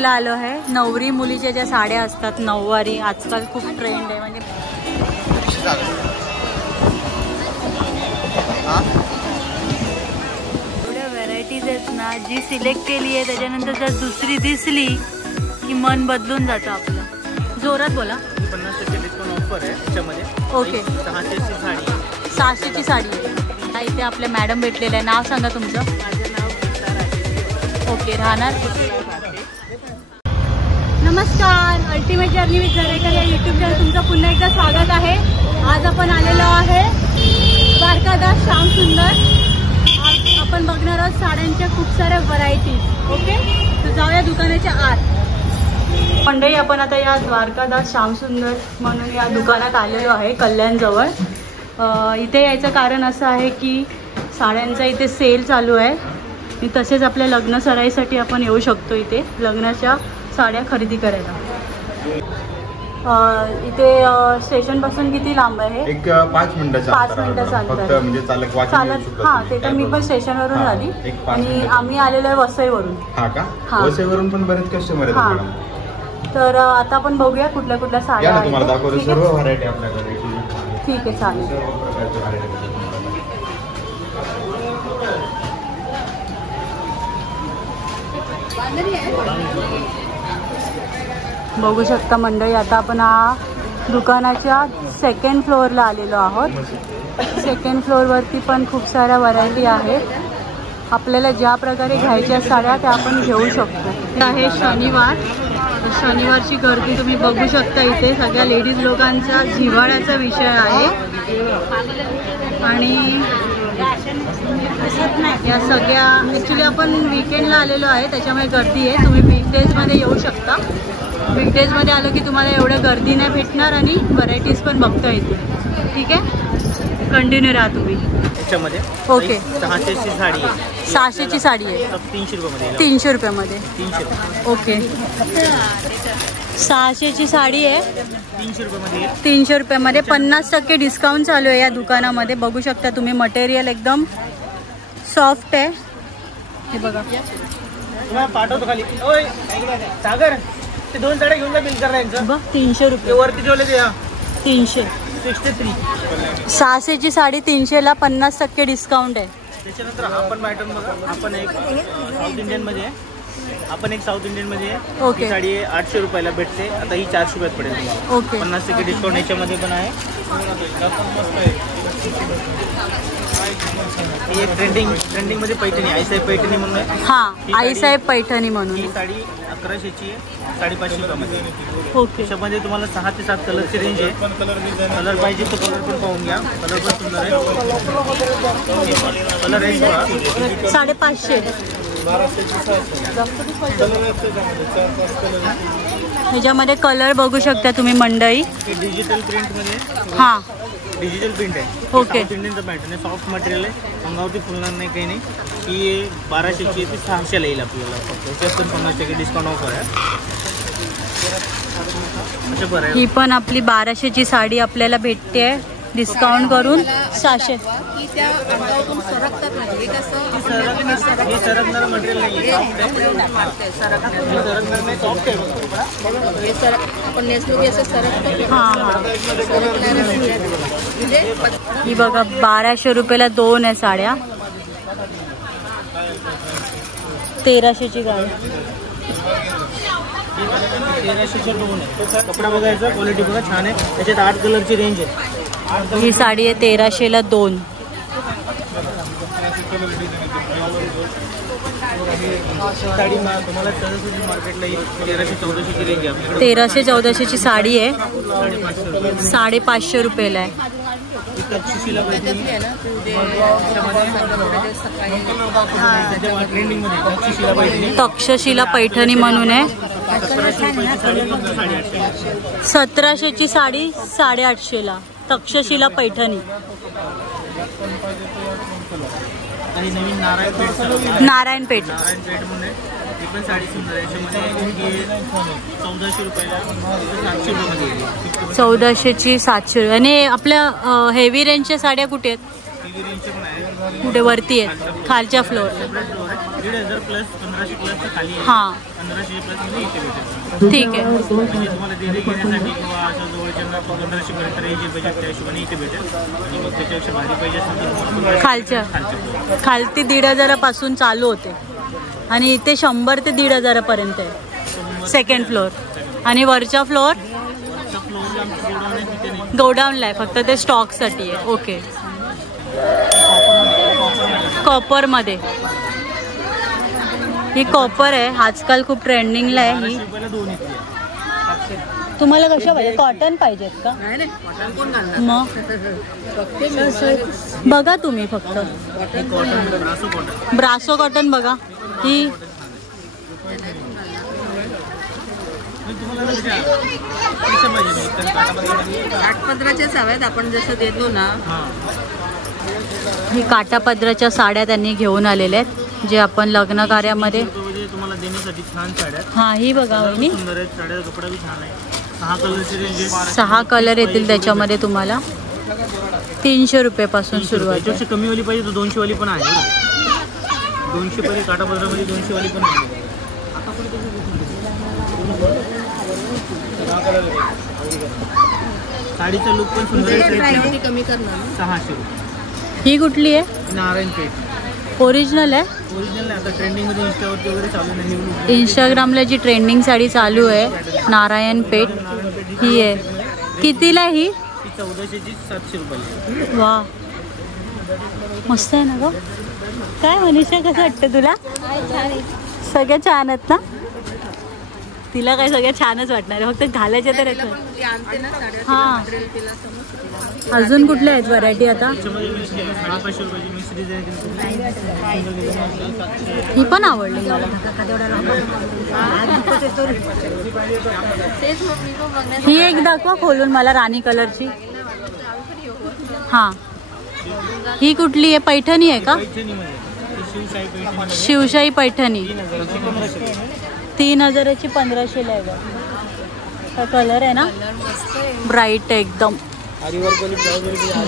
फ्लोअरला आलो आहे. नवरी मुलीच्या ज्या साड्या असतात नऊवारी आजकाल खूप ट्रेंड आहे. म्हणजे एवढ्या व्हरायटीज आहेत ना, जी सिलेक्ट केली आहे त्याच्यानंतर जर दुसरी दिसली की मन बदलून जातं आपलं. जोरात बोला. 50% डिस्काउंट ऑफर आहे त्याच्यामध्ये. ओके. 600ची साडी. 600ची साडी आहे. इथे आपल्या मॅडम भेटलेलं आहे. नाव सांगा तुमचं. माझं नाव. ओके. राहणार. नमस्कार. अल्टिमेट जर्नी विथ झरेकर या यूट्यूब चॅनल तुमचं पुन्हा एकदा स्वागत आहे. आज आपण आलेलो आहे द्वारकादास श्याम सुंदर. आज आपण बघणार आहोत साड्यांच्या खूप साऱ्या व्हरायटीज. ओके, तर जाऊया दुकानाच्या आत. मंडळी, आपण आता या द्वारकादास श्याम सुंदर म्हणून या दुकानात आलेलो आहे कल्याणजवळ. इथे यायचं कारण असं आहे की साड्यांचा इथे सेल चालू आहे आणि तसेच आपल्या लग्न सराईसाठी आपण येऊ शकतो इथे लग्नाच्या साड्या खरेदी करायला. इथे स्टेशनपासून किती लांब आहे? एक 5 मिनिटाचा 5 मिनिटाचं अंतर. म्हणजे चालत. हां, ते तर मी पण स्टेशनवरून आली आणि आम्ही आलेलो आहे वसईवरून. हा का? वसईवरून पण बरेच कस्टमर आहेत. तर आता आपण बघूया कुठल्या कुठल्या साड्या आहेत. तुम्हाला दाखवतो सर्व व्हरायटी आपल्याकडे. ठीक आहे, चालेल. बघू शकता मंडळी, आता आपण दुकानाच्या 2nd फ्लोअरला आलेलो आहोत. 2nd फ्लोअरवरती पण खूप साऱ्या व्हरायटी आहेत. आपल्याला ज्या प्रकारे घ्यायच्या साड्या त्या आपण घेऊ शकतो. आहे शनिवार. शनिवारची गर्दी तुम्ही बघू शकता. इथे सगळ्या लेडीज लोकांचा जिव्हाळ्याचा विषय आहे आणि या सगळ्या ॲक्च्युली आपण विकेंडला आलेलो आहे त्याच्यामुळे गर्दी आहे. तुम्ही वीकडेजमध्ये येऊ शकता. वीकडेजमध्ये आलं की तुम्हाला एवढं गर्दी नाही भेटणार आणि व्हरायटीज पण बघता येतील. ठीक आहे, कंटिन्यू राहा तुम्ही. त्याच्यामध्ये ओके. 600ची साडी आहे. 600ची साडी आहे. 300 रुपयामध्ये. 300 रुपयामध्ये. 300 रुपये. ओके. 600ची साडी आहे. 300 रुपयामध्ये. 300 रुपयामध्ये 50% डिस्काउंट चालू आहे या दुकानामध्ये. बघू शकता तुम्ही. मटेरियल एकदम सॉफ्ट आहे. हे बघा. तुम्हाला पाठवतो खाली. ओय सागर, ते 2 साड्या घेऊन जा बिल करायचं. बघ, 300 रुपये वरती ठेवले ते. 300. 63. 600ची साडी 300ला 50% डिस्काउंट आहे. त्याच्यानंतर आपण पॅटर्न बघा. आपण एक साऊथ इंडियन मध्ये आहे. ओके. ही साडी 800 रुपयाला भेटते. आता ही 400 रुपयात पडेल तुम्हाला. ओके. 50% डिस्काउंट याच्यामध्ये पण आहे. ही एक ट्रेंडिंग मध्ये पैठणी, आईसाहेब पैठणी म्हणून आहे. हां, आईसाहेब पैठणी म्हणून. ही साडी 1100ची आहे. 550 रुपयामध्ये. ओके. त्याच्यामध्ये तुम्हाला 6 ते 7 कलरची रेंज आहे. कलर पाहिजे तर कलर पण पाहून घ्या. कलर पण सुंदर आहे. कलर रेंज बघा. 550. ह्याच्यामध्ये कलर बघू शकता तुम्ही मंडळी. डिजिटल प्रिंटमध्ये. हां, डिजिटल प्रिंट आहे. ओके. साऊथ इंडियनचं पॅटर्न आहे. सॉफ्ट मटेरियल आहे. अंगावरती फुलणार नाही, काही नाही. ही 1200ची ती 600ला येईल आपल्याला. फक्त 50% डिस्काउंट ऑफर आहे. ही पण आपली 1200ची साडी आपल्याला भेटते डिस्काउंट करून 600. हे सरकणार मटेरियल नाही आहे. सॉफ्ट आहे. ही बघा 1200 रुपयाला 2 आहे साड्या. 1300ची गाडी. 1300च्या 2 आहे. कपडा बघायचा, क्वालिटी बघा, छान आहे. त्याच्यात 8 कलरची रेंज आहे. ही साडी आहे 1300ला 2. साडी तुम्हाला मार्केटला 1300-1400ची रेंज आहे. 1300-1400ची साडी आहे. 550 रुपयाला आहे. तक्षशिला पैठणी म्हणून आहे. 1700ची साडी 850ला. तक्षशिला पैठणी. आणि नवीन नारायणपेठ. ही पण साडी सुंदर आहे. याच्यामध्ये 1400 रुपयाला 700 रुपयामध्ये. 1400ची 700. आणि आपल्या हेवी रेंजच्या साड्या कुठे आहेत? हेवी रेंजच्या पण आहे. कुठे? वरती आहेत, खालच्या फ्लोअरला. 1500 प्लस 1500 प्लस खाली. हां, 1500 प्लस मध्ये इथे भेटेल. ठीक आहे. म्हणजे तुम्हाला दिल्ली घेण्यासाठी किंवा अशा जवळच्या 1500 पर्यंत रेंज बजेट त्या हिशोबाने इथे भेटेल. आणि मग त्याच्यापेक्षा भारी पाहिजे असेल तर तुम्हाला खालच्या खालती 1500 पासून चालू होते आणि इथे 100 ते 1500 पर्यंत आहे सेकंड फ्लोअर. आणि वरच्या फ्लोअर गोडाऊनला आहे, फक्त ते स्टॉकसाठी आहे. ओके. कॉपरमध्ये ही कॉपर आहे, आजकाल खूप ट्रेंडिंगला आहे ही. तुम्हाला कशा पाहिजे, कॉटन पाहिजेत का? मग बघा तुम्ही फक्त ब्रासो कॉटन बघा. ही काठपदराच्याच हव्यात आपण जसं देतो ना. ही काठापदराच्या साड्या त्यांनी घेऊन आलेल्या आहेत जे आपण लग्न कार्यामध्ये तुम्हाला देण्यासाठी छान साड्या. हा ही बघा वहिनी, सुंदर आहेत साड्या, कपडा बी छान आहे. 6 कलरची रेंज आहे. 6 कलर येतील त्याच्यामध्ये. तुम्हाला 300 रुपयापासून सुरुवात आहे. त्याच्यापेक्षा कमीवाली पाहिजे तर 200 वाली पण आहे. 200 पाहिजे काठापदरामध्ये, 200 वाली पण आहे. साडीचा लुक पण सुंदर आहे. कमी करणार 600 रुपये. ही कुठली आहे? नारायण पेठ ओरिजिनल आहे. ओरिजिनल आहे. आता ट्रेंडिंगमध्ये इंस्टावरती वगैरे चालू आहे. न्यू लुक इंस्टाग्रामला जी ट्रेंडिंग साडी चालू आहे नारायण पेठ ही आहे. कितीला आहे ही? 1400ची 700 रुपये. वा मस्त आहे ना गं. काय मनीषा, कसं वाटतं तुला? सगळ्या छान आहेत ना? तिला काय सगळ्या छानच वाटणार आहे, फक्त घालायच्या तर येतं. हां, अजून कुठल्या आहेत व्हरायटी आता? ही पण आवडली मला. ही एक दाखवा खोलून मला, राणी कलरची. हां, ही कुठली आहे? पैठणी आहे का? शिवशाही पैठणी. 3000ची 1500ला आहे बघ. कलर आहे ना, ब्राईट आहे एकदम.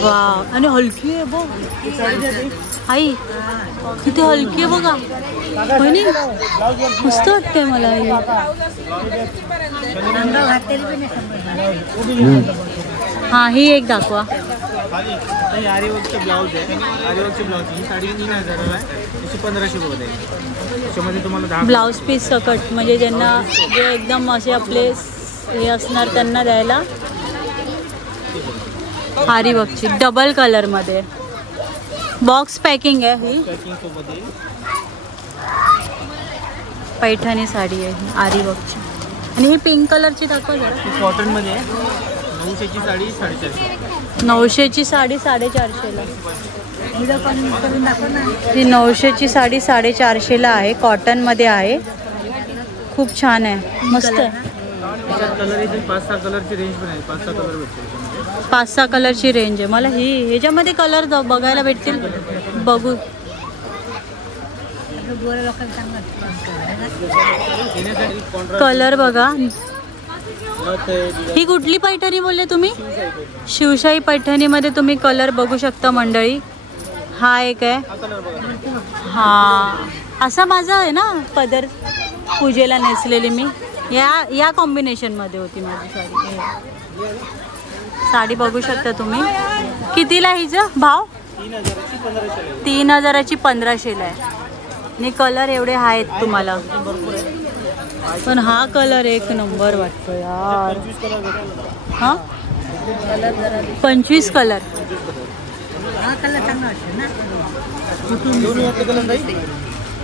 वा, आणि हलकी आहे बघ. आई किती हलकी आहे बघा. बहिणी मस्त वाटते मला ही. हा, ही एक दाखवा. आरीवर्कचे ब्लाऊज आहे. आरीवर्कचे ब्लाऊज ही साडी 3000 आहे. 1500 रुपये आहे. त्याच्यामध्ये तुम्हाला 10 ब्लाऊज पीस सकट, म्हणजे ज्यांना जे एकदम असे आपले हे असणार त्यांना द्यायला. आरीवर्कची डबल कलर मध्ये बॉक्स पॅकिंग आहे ही. पॅकिंग सोबत आहे. पैठणी साडी आहे ही आरीवर्कची. आणि ही पिंक कलरची दाखवा जरा. कॉटन मध्ये आहे. 900ची साडी 450. 900ची साडी 450ला. ही 900ची साडी 450ला आहे. कॉटन मध्ये आहे. खूप छान आहे, मस्त आहे. त्याच्यात कलर येतील 5-6 कलरची रेंज पण आहे. 5-6 कलर भेटतील. 5-6 कलरची रेंज आहे. मला ही ह्याच्यामध्ये कलर बघायला भेटतील, बघू. कलर बघा. ही कुठली पैठणी बोलले तुम्ही? शिवशाही पैठणीमध्ये तुम्ही कलर बघू शकता मंडळी. हा एक आहे. हा, असा माझा आहे ना पदर पूजेला नेसलेली मी. या कॉम्बिनेशनमध्ये होती माझी साडी. साडी बघू शकता तुम्ही. कितीला हिचं भाव? 3000ची 1500ला आहे. आणि कलर एवढे आहेत तुम्हाला, पण हा कलर एक नंबर वाटतो यार. हा, 25 कलर.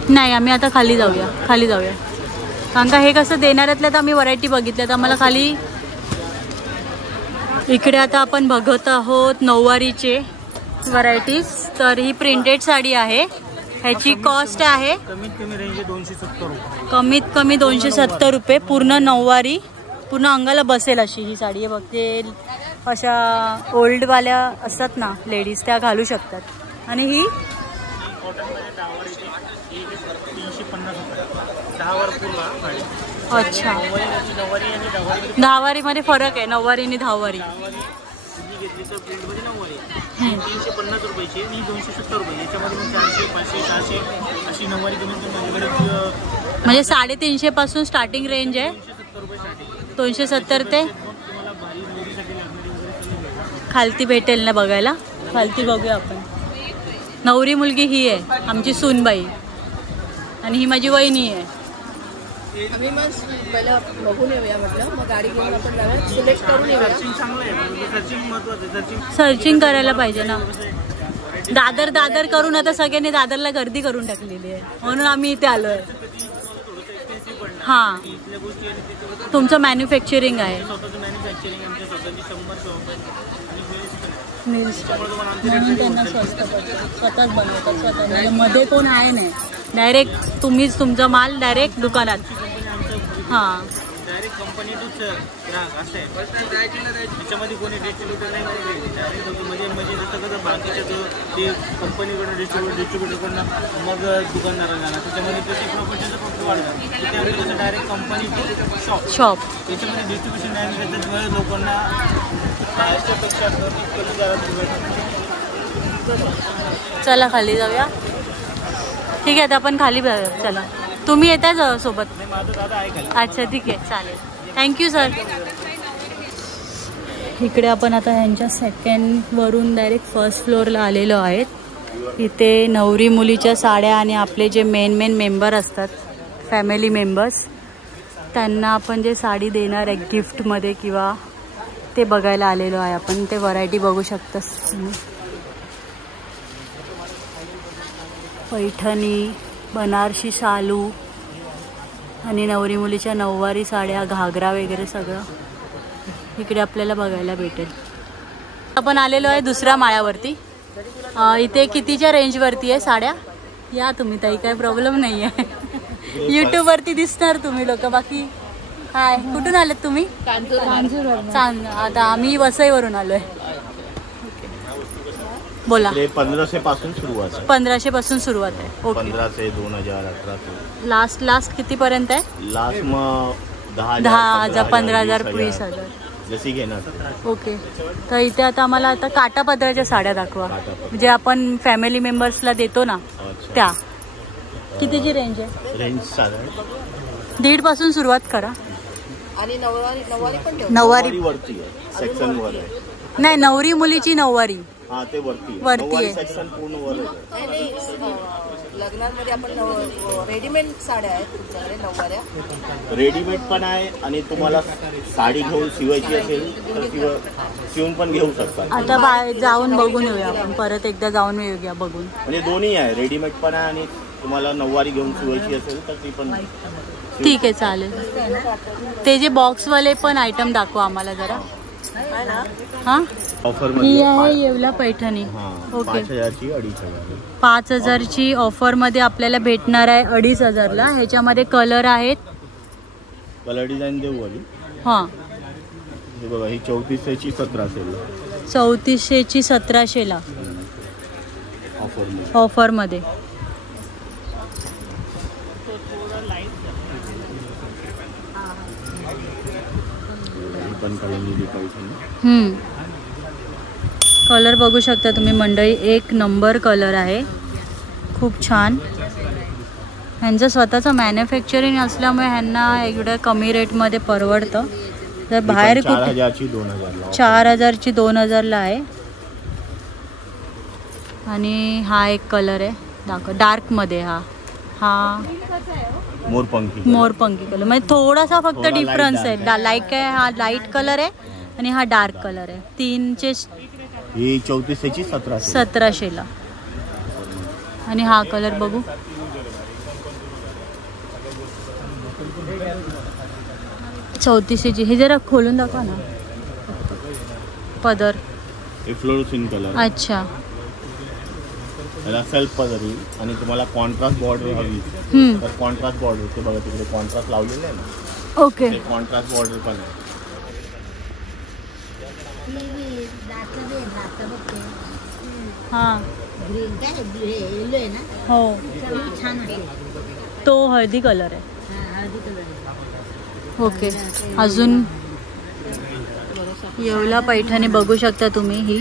नाही, आम्ही आता खाली जाऊया. कारण का हे कसं देणाऱ्यातल्या तर आम्ही व्हरायटी बघितल्या, तर आम्हाला खाली. इकडे आता आपण बघत आहोत नऊवारीचे व्हरायटीज. तर ही प्रिंटेड साडी आहे. ह्याची कॉस्ट आहे कमीत कमी रेंज 270 रुपये. कमीत कमी 270 रुपये. पूर्ण नऊवारी, पूर्ण अंगाला बसेल अशी ही साडी आहे. बघते अशा ओल्डवाल्या असतात ना लेडीज, त्या घालू शकतात. आणि ही 350 रुपये. 10 वर पूर्ण साडी. अच्छा, दहावारीमध्ये फरक आहे. नऊवारी आणि दहावारी. ही घेतली तर प्रिंटमध्ये 9 वारी 350 रुपयाची आणि 270 रुपये. याच्यामध्ये मग 400, 500, 600 अशी 9 वारी कमी माझ्याकडे म्हणजे 350 पासून स्टार्टिंग रेंज आहे. 270 रुपये स्टार्टिंग. 270 ते तुम्हाला भारी नवरीसाठी लागणारी वगैरे खालती भेटेल ना बघायला. खालती बघूया आपण. नवरी मुलगी ही आहे आमची सूनबाई आणि ही माझी वहिनी आहे. आम्ही मग पहिलं बघून येऊया म्हटलं, मग गाडी घेऊन आपण जाऊया, सिलेक्ट करून येऊया. सर्चिंग चांगलं आहे. सर्चिंग महत्त्वाचं आहे. सर्चिंग करायला पाहिजे ना. दादर करून आता सगळ्यांनी दादरला गर्दी करून टाकलेली आहे म्हणून आम्ही इथे आलोय. हां इथल्या गोष्टी आणि त्याच्यावर तुमचं मॅन्युफॅक्चरिंग आहे. स्वतःचं मॅन्युफॅक्चरिंग आमच्या स्वतःची 100 शॉप आहे आणि नील्स म्हणून त्यांना स्वस्त पडतं. स्वतःच बनवतात स्वतः. म्हणजे मध्ये कोण आहे नाही. डायरेक्ट तुम्हीच तुमचा माल डायरेक्ट दुकानात. हां डायरेक्ट कंपनी टूच ग्राहक असं आहे. त्याच्यामध्ये कोणी डिस्ट्रीब्युटर नाही डायरेक्ट म्हणजे जसं कसं बाकीच्या जो ते कंपनीकडून डिस्ट्रीब्युटरकडनं मग दुकानदाराला जाणार. त्याच्यामध्ये त्याची प्रॉपर्टीचं फक्त वाढतात. तिथे आमचं कसं डायरेक्ट कंपनी टू शॉप. त्याच्यामध्ये डिस्ट्रीब्युशन नाही त्याच्यामुळे लोकांना बाहेरच्यापेक्षा कमी दरात. चला खाली जाऊया. ठीक आहे आता आपण खाली जाऊया. चला तुम्ही येताय सोबत. माझं दादा आहे खाली. अच्छा ठीक आहे चालेल. Thank you sir. इकडे आपण आता ह्यांच्या सेकंडवरून डायरेक्ट फर्स्ट फ्लोअरला आलेलो आहेत. इथे नवरी मुलीच्या साड्या आणि आपले जे मेन मेंबर असतात फॅमिली मेंबर्स त्यांना आपण जे साडी देणार आहे गिफ्टमध्ये किंवा ते बघायला आलेलो आहे आपण. ते व्हरायटी बघू शकता. पैठणी, बनारसी शालू आणि नवरी मुलीच्या नऊवारी साड्या, घागरा वगैरे सगळं इकडे आपल्याला बघायला भेटेल. आपण आलेलो आहे दुसऱ्या माळ्यावरती. इथे कितीच्या रेंजवरती आहे साड्या? या तुम्ही ताई, काही प्रॉब्लेम नाही आहे. यूट्यूबवरती दिसणार तुम्ही लोक. बाकी हाय, कुठून आलेत तुम्ही? चांद. आता आम्ही वसईवरून आलोय. बोला. 1500 पासून सुरुवात आहे. 1500 पासून सुरुवात आहे. ओके. 1500, 2000, 1800. लास्ट किती पर्यंत आहे? लास्ट मग 10,000, 15,000, 20,000 जशी घेणार. ओके. तर इथे आता आम्हाला आता काटापदराच्या साड्या दाखवा. जे आपण फॅमिली मेंबर्सला देतो ना त्या. कितीची रेंज आहे? रेंज साधारण 1.5 पासून सुरुवात करा. आणि नऊवारी पण ठेव. नऊवारी वरती आहे, सेक्शन वर आहे. नाही, नवरी मुलीची नऊवारी हा ते वरती वरती आहे. सेक्शन पूर्ण वर आहे. नाही, लग्नांमध्ये आपण रेडीमेड साड्या आहेत तुमच्याकडे नऊवाऱ्या. रेडीमेड पण आहे आणि तुम्हाला साडी घेऊन शिवायची असेल तर शिवून पण घेऊ शकता. आता जाऊन बघून येऊया आपण. परत एकदा जाऊन येऊया बघून. म्हणजे दोन्ही आहे, रेडीमेड पण आहे आणि तुम्हाला नऊवारी घेऊन शिवायची असेल तर ती पण. ठीक आहे चालेल. ते जे बॉक्सवाले पण आयटम दाखवा आम्हाला जरा. हां ऑफर ही आहे येवला पैठणी. ओके. 5,000ची 2,500. 5,000ची ऑफरमध्ये आपल्याला भेटणार आहे 2,500ला. ह्याच्यामध्ये कलर आहेत. कलर डिझाईन देऊ आली. हां हे बघा, ही 3400ची 1700. 3400ची 1700ला ऑफरमध्ये. कलर बघू शकता तुम्ही मंडळी. एक नंबर कलर आहे. खूप छान. ह्यांचं स्वतःचं मॅन्युफॅक्चरिंग असल्यामुळे ह्यांना एवढ्या कमी रेटमध्ये परवडतं. जर बाहेर कुठे 4,000ची 2,000ला आहे. आणि हा एक कलर आहे दाखव डार्कमध्ये. हा मोरपंखी कलर. म्हणजे थोडासा फक्त डिफरन्स आहे. लाईट आहे, हा लाईट कलर आहे आणि हा डार्क कलर आहे. 3चे ही 3400ची 1700ला. आणि हा कलर बघू. चौतीसशेची. हे जरा खोलून दाखवा ना पदर. फ्लोरोसिंट कलर. अच्छा. याला सेल्फ पदर येईल आणि तुम्हाला कॉन्ट्रास्ट बॉर्डर हवी तर कॉन्ट्रास्ट बॉर्डर. ते बघा तिकडे कॉन्ट्रास्ट लावलेलं आहे ना. ओके. कॉन्ट्रास्ट बॉर्डर पण आहे. हां हो. तो हळदी कलर आहे. ओके. अजून येवला पैठणी बघू शकता तुम्ही. ही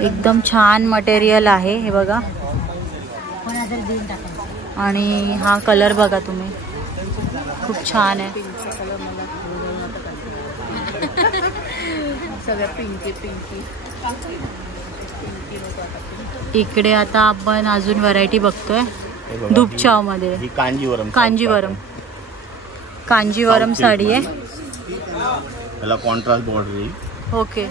एकदम छान मटेरियल आहे हे बघा. आणि हा कलर बघा तुम्ही, खूप छान आहे. सगळ्या पिंकी इकडे आता आपण अजून व्हरायटी बघतोय धूपचाव मध्ये. ही कांजीवरम कांजीवरम साडी आहे. त्याला कॉन्ट्रास्ट बॉर्डर येईल. ओके.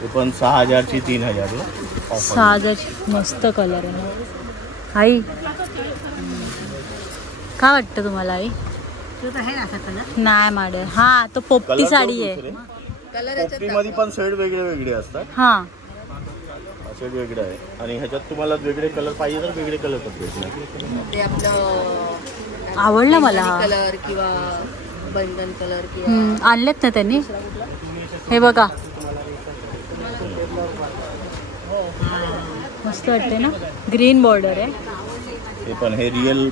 ते पण 6,000 ची 3,000. 6,000. मस्त कलर आहे आई. काय वाटतं तुम्हाला आई? नाही मॉडेल. हा तो पोपटी साडी आहे. पोपटी मध्ये पण शेड वेगळे असतात. हा शेड वेगळे आहे. आणि ह्याच्यात तुम्हाला वेगळे कलर पाहिजे तर वेगळे कलर पण भेटणार. ते आपलं आवडला मला हा कलर किंवा बंधन कलर किंवा आणलेत ना त्यांनी. हे बघा मस्त वाटते ना. ग्रीन बॉर्डर आहे. हे पण हे रिअल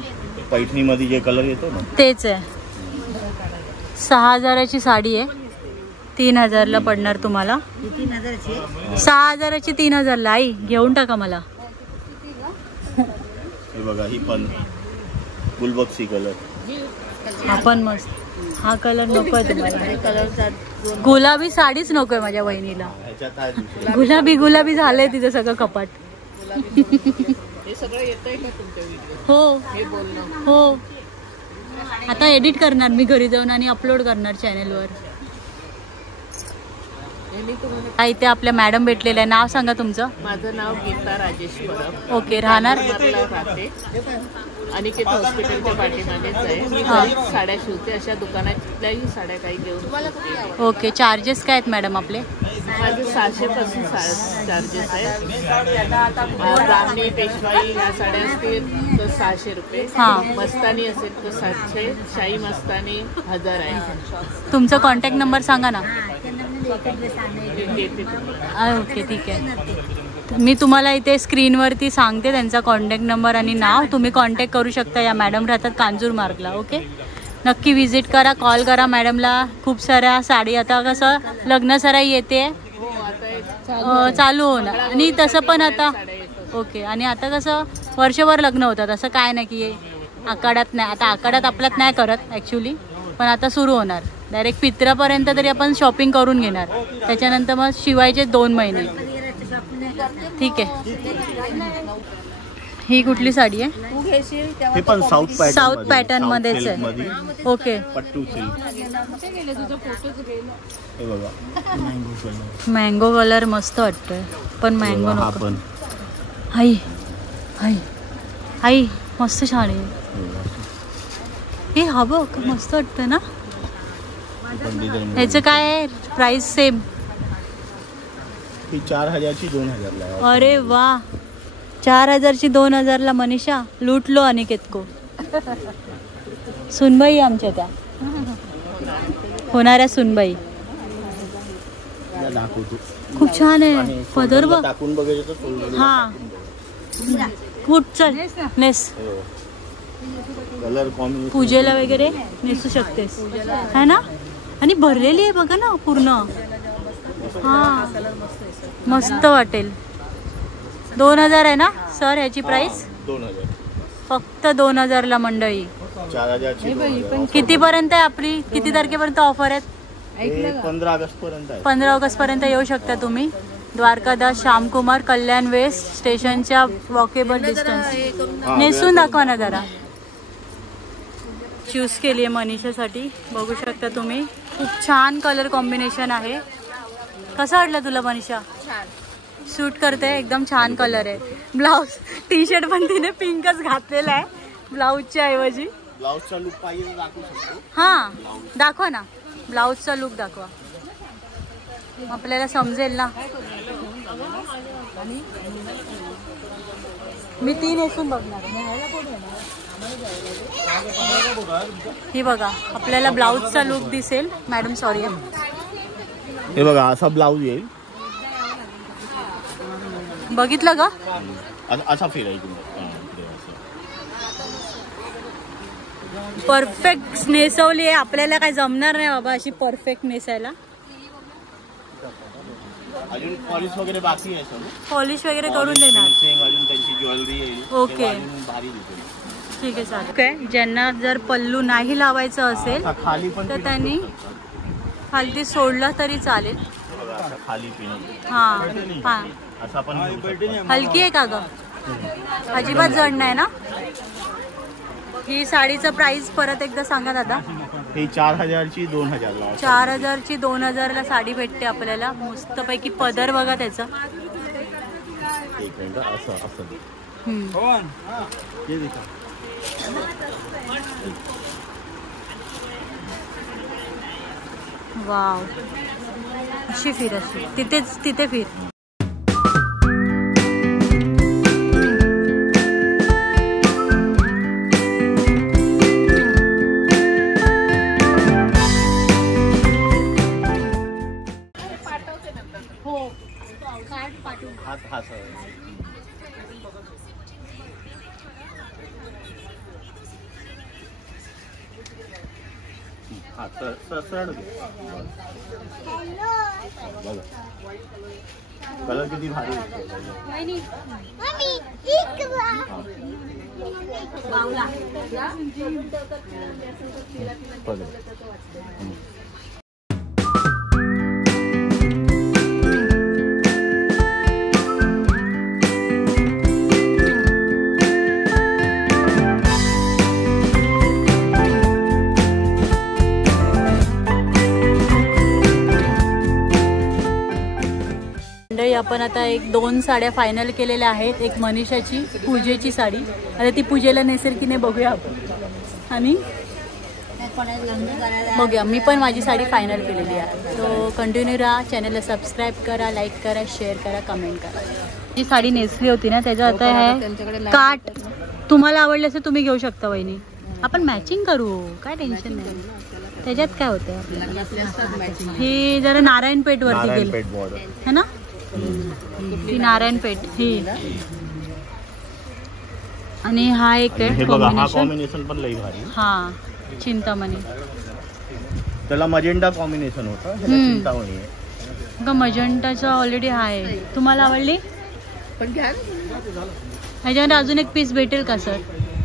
पैठणी मध्ये जे कलर येतो ना तेच आहे. 6,000ची साडी आहे. 3,000ला पडणार तुम्हाला. 6,000ची 3,000ला. आई घेऊन टाका मला. हे बघा ही पण गुलबक्षी कलर. हा पण मस्त. हा कलर नकोय तुम्हाला. कलरचा गुलाबी साडीच नकोय माझ्या वहिनीला. ह्याच्यात आहे गुलाबी झालंय तिचं सगळं कपाट. हे सगळं येतंय का तुमच्या व्हिडिओ? हो हे बोलणं हो. आता एडिट करणार मी घरी जाऊन आणि अपलोड करणार चॅनेलवर. इथे आपल्या मॅडम भेटलेल्या आहे. नाव सांगा तुमचं. माझं नाव गीता राजेश परब. ओके. राहणार राहते. अनिकेत हॉस्पिटलच्या पाठीमागेच आहे. मी हा. घरीच साड्या शिवते. अशा दुकानातल्याही साड्या काही घेऊन शिवते. ओके. चार्जेस काय आहेत मॅडम आपले? माझे 600 पासून चार्जेस आहेत. ब्राह्मणी पेशवाई ह्या साड्या असतील तर 600 रुपये. हा. मस्तानी असेल तर 700. शाही मस्तानी 1000 आहे. तुमचा कॉन्टॅक्ट नंबर सांगा ना. देते. ओके ठीक आहे. मी तुम्हाला इथे स्क्रीनवरती सांगते त्यांचा कॉन्टॅक्ट नंबर आणि नाव. तुम्ही कॉन्टॅक्ट करू शकता. या मॅडम राहतात कांजूर मार्गला. ओके. नक्की विजिट करा. कॉल करा मॅडमला. खूप साऱ्या साडी आता कसं लग्न सराई येते चालू होणार. आणि तसं पण आता ओके. आणि आता कसं वर्षभर लग्न होतात. असं काय नाही की आखाड्यात नाही. आता आखाड्यात आपल्यात नाही करत ॲक्च्युली. पण आता सुरू होणार. डायरेक्ट पित्रापर्यंत तरी आपण शॉपिंग करून घेणार. त्याच्यानंतर मग शिवायचे 2 महिने. ठीक आहे. ही कुठली साडी आहे? हे पण साऊथ पॅटर्न मध्येच आहे. ओके. पट्टू सिल्क. हे बघा मँगो कलर मस्त वाटतोय. पण मँगो हा नको. पण आई आई आई मस्त छान आहे. हे हा बघ मस्त वाटतं ना. ह्याचं काय आहे प्राइस? सेम. ही 4,000 ची 2,000 ला. अरे वा. 4,000ची 2,000ला. मनीषा लुटलो अनिकेत को. सुनबाई आमच्या त्या होणाऱ्या सुनबाई. दाखवतो. खूप छान आहे. पदर बघ. टाकून बघायचं तर हा कुठ चल नेस. कलर कॉम्बिनेशन पूजेला वगैरे नेसू शकतेस है ना. आणि भरलेली आहे बघा ना पूर्ण. हा मस्त वाटेल. 2,000 आहे ना सर ह्याची प्राइस? 2,000. फक्त 2,000ला मंडळी. 4,000 ची. कितीपर्यंत आहे आपली? किती तारखेपर्यंत ऑफर आहेत? 15 ऑगस्ट पर्यंत आहे. 15 ऑगस्ट पर्यंत येऊ शकता तुम्ही. द्वारकादास श्यामकुमार कल्याण वेस्ट स्टेशनच्या वॉकेबल डिस्टन्स. नेसून दाखवा ना जरा. चूज केली आहे मनीषासाठी. बघू शकता तुम्ही. खूप छान कलर कॉम्बिनेशन आहे. कसं वाटलं तुला मनीषा? सूट करते. एकदम छान कलर आहे. ब्लाऊज टी शर्ट पण तिने पिंकच घातलेला आहे ब्लाऊजच्या ऐवजी. ब्लाऊजचा लुक पाहिजे दाखवू शकतो. हां दाखवा ना. ब्लाऊजचा लुक दाखवा. आपल्याला समजेल ना. मी 3 नेसून बघणार. ही बघा आपल्याला ब्लाऊजचा लुक दिसेल. Madam sorry. हे बघा असा ब्लाऊज येईल. बघितलं का? असा फिरायचं. परफेक्ट नेसवली आहे. आपल्याला काय जमणार नाही बाबा अशी परफेक्ट नेसायला. अजून पॉलिश वगैरे बाकी आहे सर. पॉलिश वगैरे करून देणार. अजून त्यांची ज्वेलरी येईल. ओके. भारी दिसेल. ठीक आहे चालेल. ओके. ज्यांना जर पल्लू नाही लावायचं असेल खाली पण तर त्यांनी खालती सोडला तरी चालेल. खाली पिन. हां हां. असं पण हलकी आहे का ग? अजिबात जड नाही ना. ही साडीचं प्राइस परत एकदा सांगा दादा. ही 4000ची 2000ला. 4000ची 2000ला साडी भेटते आपल्याला. मस्तपैकी पदर बघा त्याचा. एक मिनिट. असं असं वाव. अशी फिर अशी तिथे फिर. हा सर. हा सरळ बघा. कलर किती भारी आपण आता 1-2 साड्या फायनल केलेल्या आहेत. एक मनीषाची पूजेची साडी. आता ती पूजेला नेसेल की नाही बघूया आपण. आणि बघूया. मी पण माझी साडी फायनल केलेली आहे. तो कंटिन्यू राहा. चॅनलला सबस्क्राईब करा, लाईक करा, शेअर करा, कमेंट करा. जी साडी नेसली होती ना त्याच्या आता आहे काट. तुम्हाला आवडली असेल तुम्ही घेऊ शकता वहिनी. आपण मॅचिंग करू. काय टेन्शन नाही. त्याच्यात काय होतं आपल्याला. ही जरा नारायणपेठ वरती गेली है ना. ही नारायणपेठ ही. आणि हा एक आहे कॉम्बिनेशन पण लई भारी. हा चिंतामणी. त्याला मजेंडा कॉम्बिनेशन होतं. चिंतामणी आहे. मजेंटाचा ऑलरेडी हा आहे. तुम्हाला आवडली. पण घ्या. ह्याच्यामध्ये अजून एक पीस भेटेल का सर?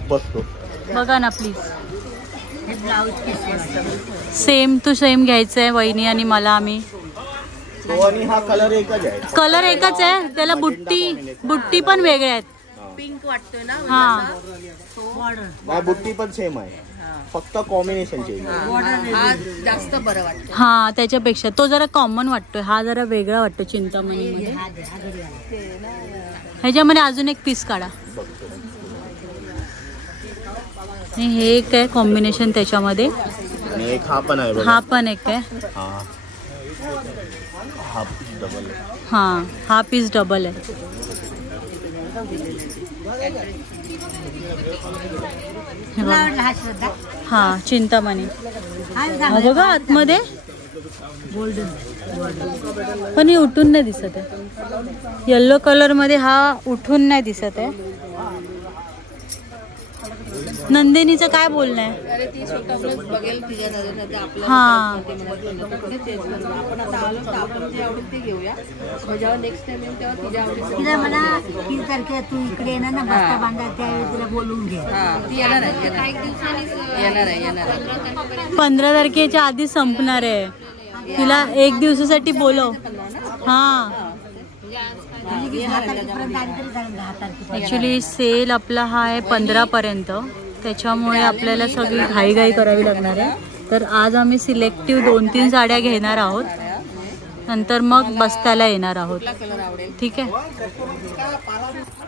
बसतो बघा ना प्लीज. सेम टू सेम घ्यायचं आहे वहिनी आणि मला. आम्ही आणि हा कलर एकच आहे. कलर एकच आहे. त्याला बुट्टी पण वेगळ्या आहेत. पिंक वाटतोय ना. हा बुट्टी पण सेम आहे. फक्त कॉम्बिनेशन चेंज. हा जास्त बरं वाटतं. हा त्याच्यापेक्षा तो जरा कॉमन वाटतोय. हा जरा वेगळा वाटतो चिंतामणी मध्ये. ह्याच्यामध्ये अजून एक पीस काढा. आणि हे एक आहे कॉम्बिनेशन त्याच्यामध्ये. आणि एक हा पण आहे. हा पण एक आहे. हा पीस डबल आहे. हा चिंतामणी. बघा आतमध्ये गोल्डन. पण ही उठून नाही दिसत आहे. येल्लो कलर मध्ये हा उठून नाही दिसत आहे. नंदिनीचं काय बोलणं आहे? अरे ती स्वतःच बघेल तिच्या नजरेने आपल्याला. हा आपण आता आलो तर आपण जे आवडेल ते घेऊया. जेव्हा नेक्स्ट टाइम येईल तेव्हा तिच्या आवडीचं. तिला मला 3 तारखेला तू इकडे येणार ना बस्ता बांधा त्यावेळी तिला बोलवून घे. ती येणार आहे. येणार आहे. 15 तारखेच्या आधी संपणार आहे. तिला 1 दिवसासाठी बोलव. हा ऍक्च्युली सेल आपला हा आहे 15 पर्यंत. त्याच्यामुळे आपल्याला सगळी घाईघाई करावी लागणार आहे. तर आज आम्ही सिलेक्टिव्ह 2-3 साड्या घेणार आहोत. नंतर मग बस्त्याला येणार आहोत. ठीक आहे.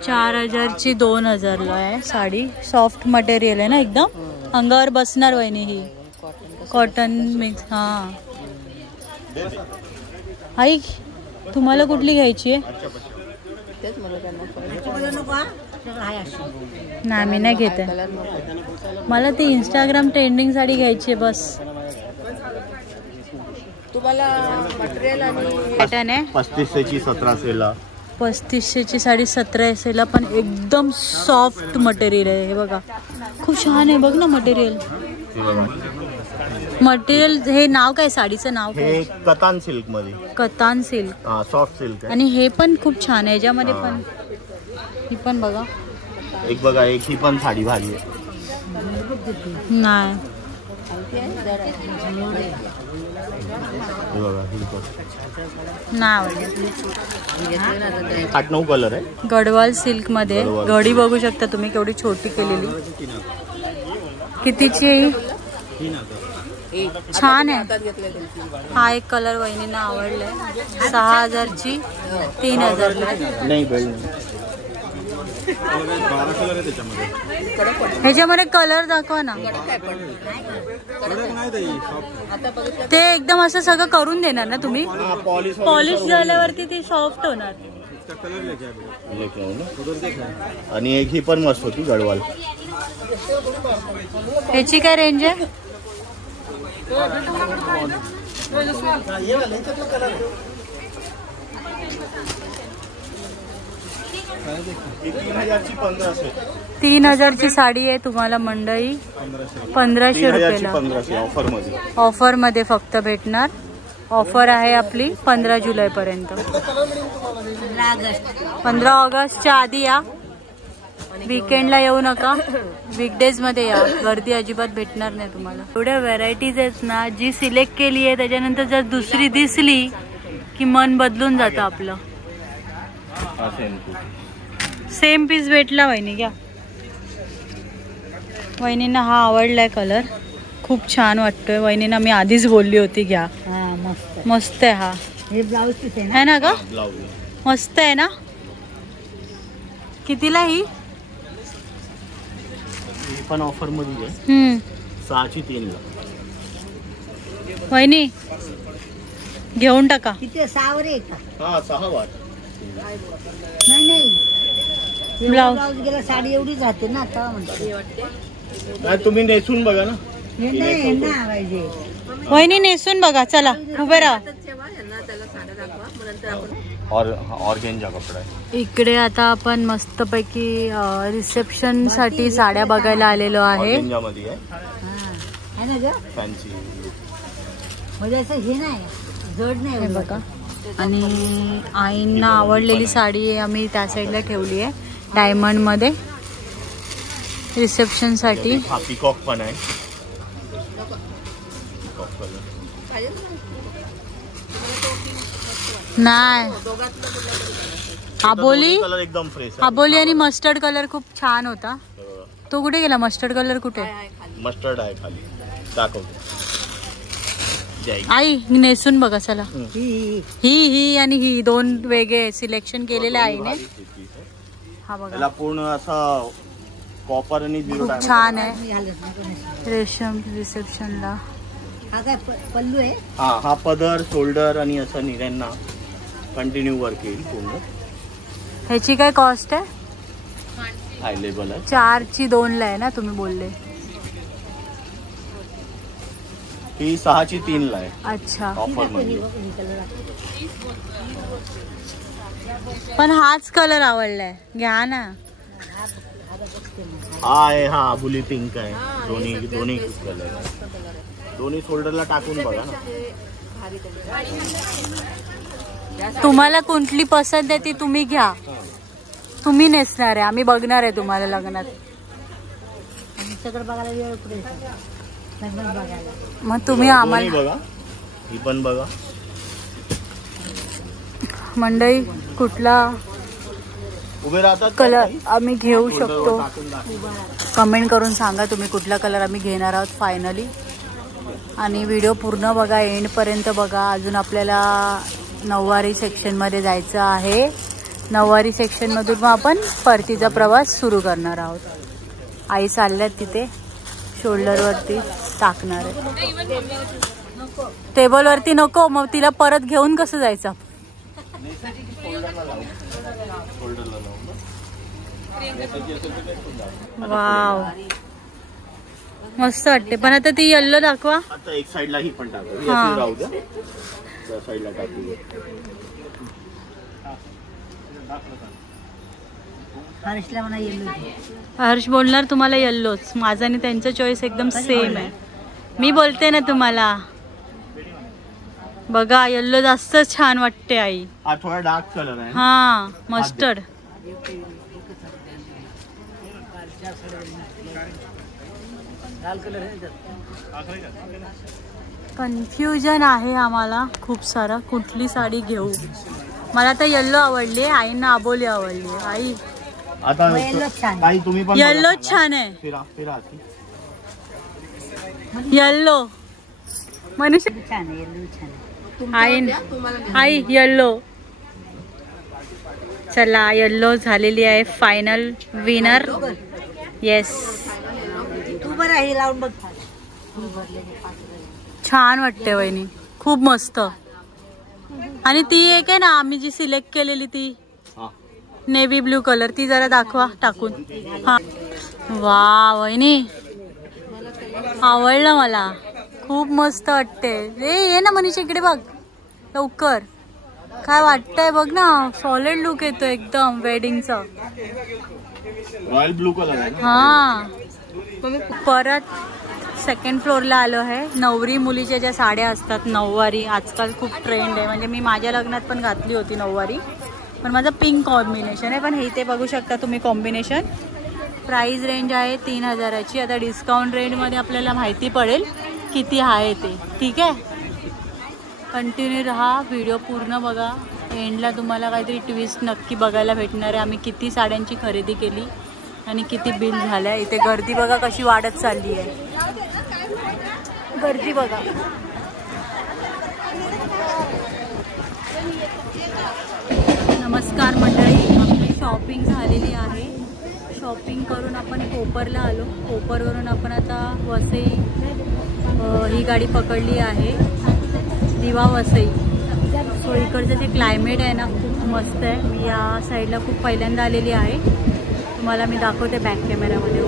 4000ची 2000ला आहे साडी. सॉफ्ट मटेरियल आहे ना एकदम. अंगावर बसणार वहिनी. ही कॉटन मिक्स. हा आई तुम्हाला कुठली घ्यायची आहे? नाही मी नाही घेते. मला ती इंस्टाग्राम ट्रेंडिंग साडी घ्यायची आहे बस. तुम्हाला मटेरियल आणि पॅटर्न आहे 3500ची 1700ला. 3500ची साडी 1700 ला, पण एकदम सॉफ्ट मटेरियल आहे. हे बघा खूप छान आहे. बघ ना मटेरियल. हे बघा, मटेरियल हे नाव काय साडीचं नाव काय? हे कतान सिल्क मध्ये. कतान सिल्क. हा, सॉफ्ट सिल्क आहे. आणि हे पण खूप छान आहे. याच्यामध्ये पण ही पण बघा. एक बघा, एक ही पण साडी भारी आहे. नाही हे बघा, ही पण नाही 8-9 कलर आहे. गडवाल सिल्क मध्ये गडवाल घडी बघू शकता तुम्ही केवढी छोटी केलेली. कितीची आहे ही? छान आहे. हा एक कलर वहिनींना आवडलाय. 6000ची 3000ला. नाही बेल्ट नाही. 12 कलर आहे त्याच्यामध्ये. ह्याच्यामध्ये कलर दाखवा ना. ते एकदम असं सगळं करून देणार ना तुम्ही? पॉलिश झाल्यावरती ती सॉफ्ट होणार. आणि एक ही पण मस्त होती गडवाल. ह्याची काय रेंज आहे? ही 3000ची 1500. 3000ची साडी आहे तुम्हाला मंडळी 1500 रुपयाला. 1500 ऑफर मध्ये. ऑफर मध्ये फक्त भेटणार. ऑफर आहे आपली 15 जुलै पर्यंत. 15 ऑगस्टच्या आधी या. वीकेंडला येऊ नका, वीकडेज मध्ये या. गर्दी अजिबात भेटणार नाही तुम्हाला. एवढ्या व्हरायटीज आहेत ना, जी सिलेक्ट केली आहे त्याच्यानंतर जर दुसरी दिसली की मन बदलून जातं आपलं. सेम पीस भेटला. वहिनी घ्या. वहिनींना हा आवडलाय कलर. खूप छान वाटतोय. वहिनींना मी आधीच बोलली होती घ्या. मस्त आहे. हा हे ब्लाऊज पीस है ना ग? ब्लाउज मस्त आहे ना. कितीला ही? पण ऑफर मध्ये आहे. 6ची 3ला. वहिनी घेऊन टाका. किती 6 वर आहे का? हा, 6 वाट. नाही ब्लाऊज गेला साडी एवढीच राहते ना आता म्हणते. नाही, तुम्ही नेसून बघा ना. हे नाही ना पाहिजे. वहिनी नेसून बघा. चला उभे राहा. ऑर्गेंजा कपडा आहे. इकडे आता आपण मस्तपैकी रिसेप्शन साठी साड्या बघायला आलेलो आहे. ऑर्गेंजा मध्ये आहे. है ना ग? फॅन्सी. म्हणजे असं हे नाही जड नाही. हे बघा. आणि आईंना आवडलेली साडी आहे, आम्ही त्या साईडला ठेवली आहे डायमंड मध्ये रिसेप्शन साठी. हा पिकॉक पण आहे. Peacock colour. नाही आबोली. कलर एकदम फ्रेश आहे. आबोली आणि मस्टर्ड कलर खूप छान होता. तो कुठे गेला? मस्टर्ड कलर कुठे? मस्टर्ड आहे खाली. दाखवतो. आई नेसून बघा. चला ही ही आणि ही दोन वेगळे सिलेक्शन केलेले आईने. हा बघा त्याला पूर्ण असा कॉपर आणि खूप छान आहे. रेशम रिसेप्शनला. हा काय पल्लू आहे? हा पदर, शोल्डर आणि असं निऱ्यांना कंटिन्यू वर्क येईल पूर्ण. ह्याची काय कॉस्ट आहे? अवेलेबल आहे. 4ची 2ला आहे ना तुम्ही बोलले? ही 6ची 3ला आहे. अच्छा. ऑफर मध्ये. पण हाच कलर आवडलाय, घ्या ना. हा आहे. हा आबुली पिंक आहे. दोन्ही कलर. दोन्ही शोल्डरला टाकून बघा ना. तुम्हाला कुठली पसंत आहे ती तुम्ही घ्या. तुम्ही नेसणार आहे, आम्ही बघणार आहे तुम्हाला लग्नात. सगळं बघायला वेळ पुढे लग्नात बघायला. मग तुम्ही आम्हाला बघा. ही पण बघा. मंडळी कुठला उभे राहतात कलर आम्ही घेऊ शकतो कमेंट करून सांगा तुम्ही कुठला कलर आम्ही घेणार आहोत फायनली. आणि व्हिडिओ पूर्ण बघा, एंडपर्यंत बघा. अजून आपल्याला नऊवारी सेक्शनमध्ये जायचं आहे. नऊवारी सेक्शनमधून मग आपण परतीचा प्रवास सुरू करणार आहोत. आई चालल्यात तिथे शोल्डरवरती टाकणार आहे. टेबलवरती नको, मग तिला परत घेऊन कसं जायचं? वाव मस्त वाटते. पण आता ती येल्लो दाखवा. आता एक साइडला ही पण टाकू. हा. राहू द्या. त्या साइडला टाकू. हर्षला म्हणा येलो हर्ष बोलणार तुम्हाला येल्लोच. माझा आणि त्यांचं चॉईस एकदम सेम आहे. मी बोलते ना तुम्हाला, बघा येल्लो जास्त छान वाटते आई. हा थोडा डार्क कलर आहे. हा मस्टर्ड. कन्फ्युजन आहे आम्हाला खूप सारा, कुठली साडी घेऊ. मला तर येल्लो आवडली, आईंना आबोली आवडली. आई आता येलो छान ताई तुम्ही पण येल्लो छान आहे. फिरा फिरा येल्लो मनीषा छान आहे येलो छान आहे. आई येल्लो. चला येल्लो झालेली आहे फायनल विनर. येस तू बरं हे लावून बघ. छान वाटते वहिनी, खूप मस्त. आणि ती एक आहे ना आम्ही जी सिलेक्ट केलेली ती नेव्ही ब्लू कलर, ती जरा दाखवा टाकून. हा वा वहिनी आवडलं मला, खूप मस्त वाटते. ये ना मनीषा इकडे बघ लवकर. काय वाटतंय बघ ना, सॉलिड लुक येतो एकदम वेडिंगचा. रॉयल ब्लू कलर आहे. हा परत सेकंड फ्लोअरला आलो आहे. नवरी मुलीच्या ज्या साड्या असतात नऊवारी, आजकाल खूप ट्रेंड आहे. म्हणजे मी माझ्या लग्नात पण घातली होती नऊवारी, पण माझं पिंक कॉम्बिनेशन आहे. पण हे इथे बघू शकता तुम्ही कॉम्बिनेशन. प्राइस रेंज आहे 3000ची. आता डिस्काउंट रेंजमध्ये आपल्याला माहिती पडेल किती आहे ते. ठीक आहे, कंटिन्यू राहा, व्हिडिओ पूर्ण बघा. एंडला तुम्हाला काहीतरी ट्विस्ट नक्की बघायला भेटणार आहे. आम्ही किती साड्यांची खरेदी केली आणि किती बिल झाल्या. इथे गर्दी बघा कशी वाढत चालली आहे. गर्दी बघा. नमस्कार मंडळी, आपली शॉपिंग झालेली आहे. शॉपिंग करून आपण कोपरला आलो. कोपरवरून आपण आता वसई ही गाडी पकडली आहे, दिवा वसई. सो इकडचं जे क्लायमेट आहे ना खूप मस्त आहे. मी या साईडला खूप पहिल्यांदा आलेली आहे. तुम्हाला मी दाखवते बॅक कॅमेरामध्ये.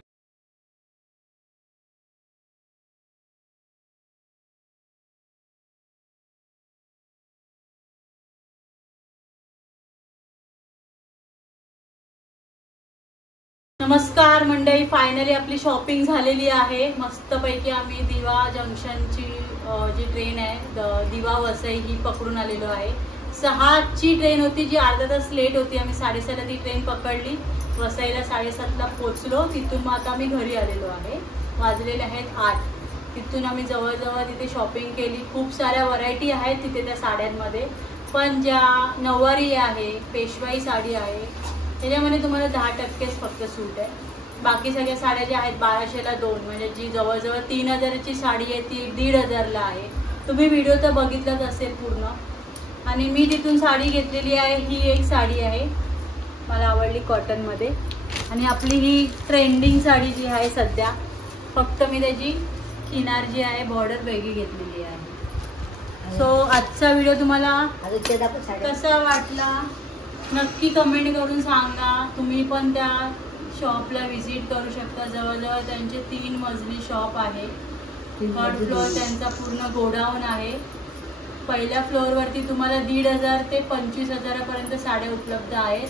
नमस्कार मंडळी, फायनली आपली शॉपिंग झालेली आहे. मस्तपैकी आम्ही दिवा जंक्शनची जी ट्रेन आहे दिवा वसई ही पकडून आलेलो आहे. 6ची ट्रेन होती जी अर्धा तास लेट होती. आम्ही 6:30ला ती ट्रेन पकडली. वसईला 7:30ला पोहोचलो. तिथून मग आता आम्ही घरी आलेलो आहे. वाजलेले आहेत 8. तिथून आम्ही जवळजवळ तिथे शॉपिंग केली. खूप साऱ्या व्हरायटी आहेत तिथे त्या साड्यांमध्ये. पण ज्या नऊवारी आहे, पेशवाई साडी आहे, त्याच्यामध्ये तुम्हाला 10% फक्त सूट आहे. बाकी सगळ्या साड्या ज्या आहेत 1200ला 2, म्हणजे जी जवळजवळ 3000ची साडी आहे ती 1500ला आहे. तुम्ही व्हिडिओ तर बघितलाच असेल पूर्ण. आणि मी तिथून साडी घेतलेली आहे. ही एक साडी आहे, मला आवडली कॉटनमध्ये. आणि आपली ही ट्रेंडिंग साडी जी आहे सध्या, फक्त मी त्याची किनार जी आहे बॉर्डर वेगळी घेतलेली आहे. सो आजचा व्हिडिओ तुम्हाला कसा वाटला नक्की कमेंट करून सांगा. तुम्ही पण त्या शॉपला व्हिजिट करू शकता. जवळजवळ त्यांचे 3 मजली शॉप आहे. थर्ड फ्लोअर त्यांचा पूर्ण गोडाऊन आहे. पहिल्या फ्लोअरवरती तुम्हाला 1500 ते 25,000पर्यंत साड्या उपलब्ध आहेत.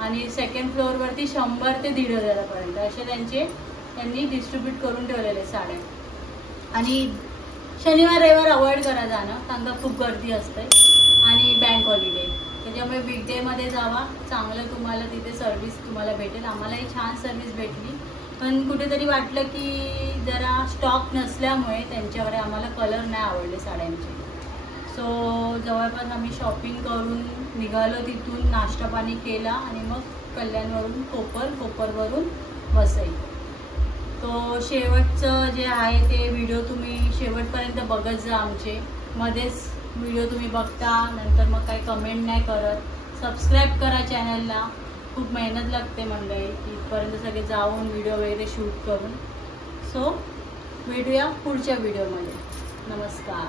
आणि सेकंड फ्लोअरवरती 100 ते 1500पर्यंत असे त्यांनी डिस्ट्रीब्यूट करून ठेवलेले साड्या. आणि शनिवार रविवार अवॉइड करा जाणं, कारण का खूप गर्दी असते आणि बँक हॉलिडे. त्याच्यामुळे वीकडेमध्ये जावा, चांगलं तुम्हाला तिथे सर्व्हिस तुम्हाला भेटेल. आम्हालाही छान सर्व्हिस भेटली. पण कुठेतरी वाटलं की जरा स्टॉक नसल्यामुळे त्यांच्यावर आम्हाला कलर नाही आवडले साड्यांचे. सो जवळपास आम्ही शॉपिंग करून निघालो. तिथून नाश्ता पाणी केला आणि मग कल्याणवरून कोपरवरून वसई. तो शेवटचं जे आहे ते व्हिडिओ तुम्ही शेवटपर्यंत बघत जा. आमचे मध्येच व्हिडिओ तुम्ही बघता, नंतर मग काही कमेंट नाही करत. सबस्क्राईब करा चॅनलला. खूप मेहनत लागते मंडळी इथपर्यंत सगळे जाऊन व्हिडिओ वगैरे शूट करून. सो भेटूया पुढच्या व्हिडिओमध्ये. नमस्कार.